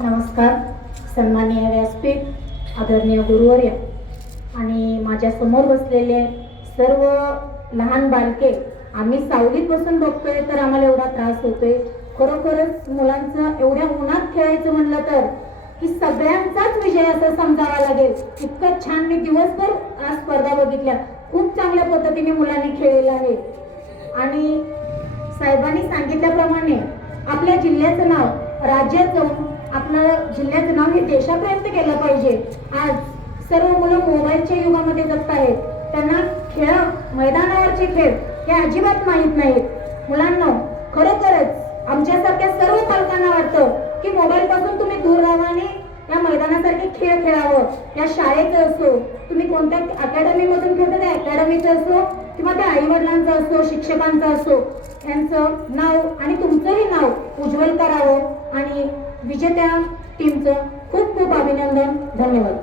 नमस्कार. सन्माननीय व्यासपीठ, आदरणीय गुरुवर्य आणि माझ्या समोर बसलेले सर्व लहान बालके. आम्ही सावलीत बसून बघतोय तर आम्हाला एवढा त्रास होतोय. खरोखरच मुलांचं एवढ्या उन्हात खेळायचं म्हणलं तर की सगळ्यांचाच विषय असं समजावा लागेल. इतकं छान मी दिवसभर आज स्पर्धा बघितल्या. खूप चांगल्या पद्धतीने मुलांनी खेळलेलं आहे आणि साहेबांनी सांगितल्याप्रमाणे आपल्या जिल्ह्याचं नाव राज्यात जाऊन आपलं जिल्ह्याचं नाव हे देशापर्यंत केलं पाहिजे. आज सर्व मुलं मोबाईलच्या युगामध्ये जगत आहेत. त्यांना खेळ, मैदानावरचे खेळ हे अजिबात माहीत नाहीत. मुलांना खरोखरच आमच्यासारख्या सर्व पालकांना वाटतं की मोबाईल पासून तुम्ही दूर राहावं आणि या मैदानासारखे खेळ खेळावं. या शाळेचं असो, तुम्ही कोणत्या अकॅडमी मधून खेळता त्या अकॅडमीचं असो किंवा त्या आई वडिलांचं असो, शिक्षकांचं असो, यांचं नाव आणि तुमचंही नाव उज्ज्वल करावं आणि विजेत्या टीमचं खूप खूप अभिनंदन. धन्यवाद.